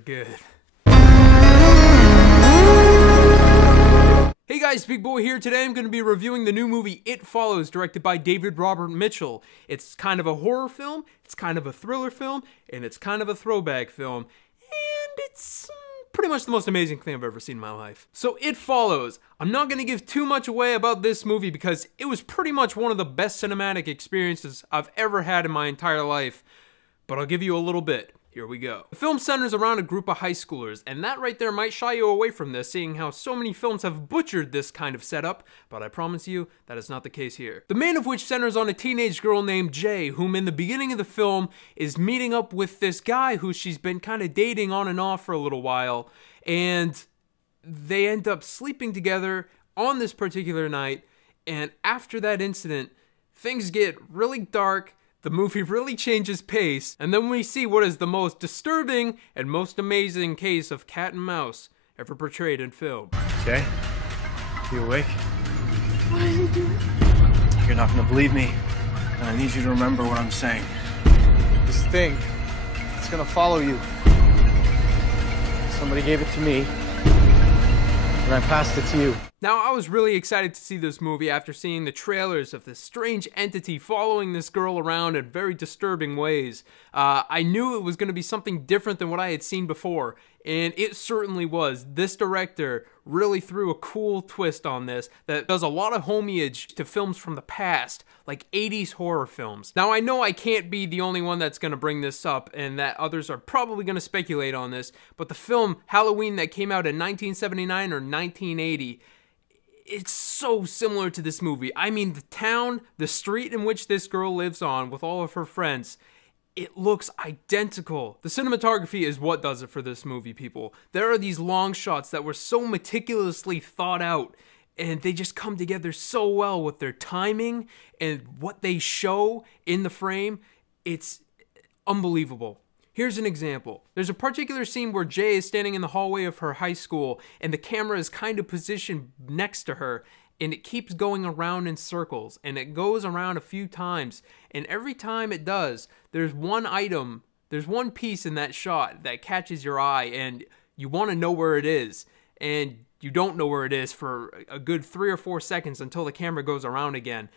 never good. Hey guys, Big Boy here. Today I'm going to be reviewing the new movie It Follows, directed by David Robert Mitchell. It's kind of a horror film, it's kind of a thriller film, and it's kind of a throwback film. And it's pretty much the most amazing thing I've ever seen in my life. So It Follows. I'm not going to give too much away about this movie because it was pretty much one of the best cinematic experiences I've ever had in my entire life. But I'll give you a little bit. Here we go. The film centers around a group of high schoolers, and that right there might shy you away from this, seeing how so many films have butchered this kind of setup, but I promise you, that is not the case here. The main of which centers on a teenage girl named Jay, whom in the beginning of the film is meeting up with this guy who she's been kind of dating on and off for a little while, and they end up sleeping together on this particular night, and after that incident, things get really dark. The movie really changes pace, and then we see what is the most disturbing and most amazing case of cat and mouse ever portrayed in film. Jay? You awake? What are you doing? You're not gonna believe me, and I need you to remember what I'm saying. This thing, it's gonna follow you. Somebody gave it to me, and I passed it to you. Now, I was really excited to see this movie after seeing the trailers of this strange entity following this girl around in very disturbing ways. I knew it was going to be something different than what I had seen before, and it certainly was. This director really threw a cool twist on this that does a lot of homage to films from the past, like 80s horror films. Now, I know I can't be the only one that's going to bring this up, and that others are probably going to speculate on this, but the film Halloween that came out in 1979 or 1980, it's so similar to this movie. I mean, the town, the street in which this girl lives on with all of her friends, it looks identical. The cinematography is what does it for this movie, people. There are these long shots that were so meticulously thought out, and they just come together so well with their timing and what they show in the frame. It's unbelievable. Here's an example. There's a particular scene where Jay is standing in the hallway of her high school and the camera is kind of positioned next to her, and it keeps going around in circles, and it goes around a few times, and every time it does, there's one item, there's one piece in that shot that catches your eye, and you want to know where it is, and you don't know where it is for a good 3 or 4 seconds until the camera goes around again.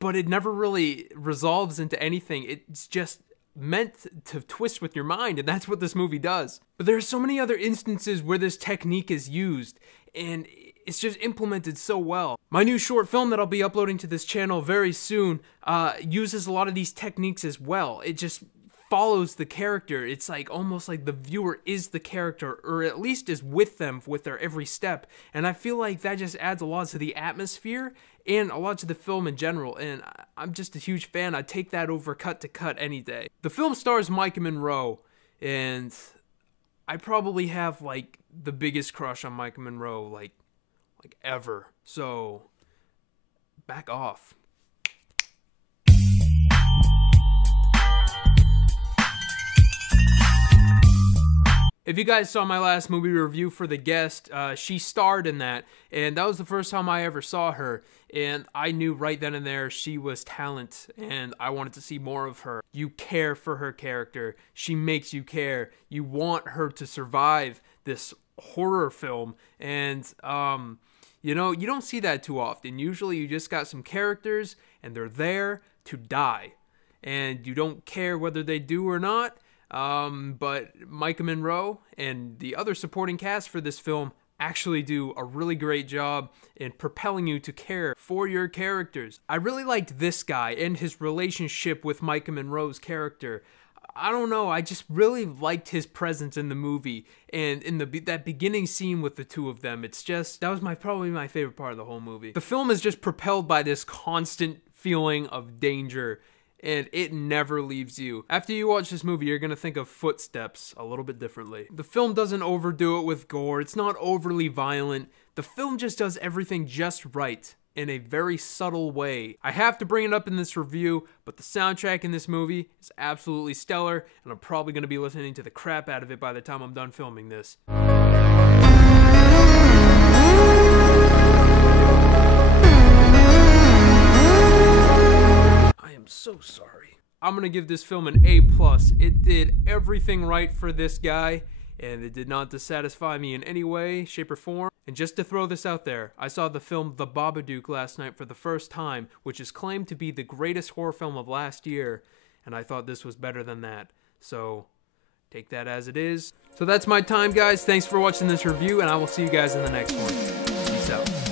But it never really resolves into anything. It's just meant to twist with your mind, and that's what this movie does. But there are so many other instances where this technique is used, and it's just implemented so well. My new short film that I'll be uploading to this channel very soon uses a lot of these techniques as well. It just follows the character. It's like almost like the viewer is the character, or at least is with them with their every step, and I feel like that just adds a lot to the atmosphere and a lot to the film in general, and I'm just a huge fan. I'd take that over cut to cut any day. The film stars Maika Monroe, and I probably have like the biggest crush on Maika Monroe like ever, so back off. If you guys saw my last movie review for The Guest, she starred in that, and that was the first time I ever saw her, and I knew right then and there she was talent, and I wanted to see more of her. You care for her character. She makes you care. You want her to survive this horror film, and you know, you don't see that too often. Usually you just got some characters, and they're there to die, and you don't care whether they do or not. But Maika Monroe and the other supporting cast for this film actually do a really great job in propelling you to care for your characters. I really liked this guy and his relationship with Maika Monroe's character. I don't know, I just really liked his presence in the movie, and in that beginning scene with the two of them, it's just, that was probably my favorite part of the whole movie. The film is just propelled by this constant feeling of danger, and it never leaves you. After you watch this movie, you're gonna think of Footsteps a little bit differently. The film doesn't overdo it with gore, it's not overly violent. The film just does everything just right in a very subtle way. I have to bring it up in this review, but the soundtrack in this movie is absolutely stellar, and I'm probably gonna be listening to the crap out of it by the time I'm done filming this. I'm so sorry. I'm gonna give this film an A+. It did everything right for this guy, and it did not dissatisfy me in any way, shape, or form. And just to throw this out there, I saw the film The Babadook last night for the first time, which is claimed to be the greatest horror film of last year, and I thought this was better than that. So, take that as it is. So that's my time, guys. Thanks for watching this review, and I will see you guys in the next one. Peace out.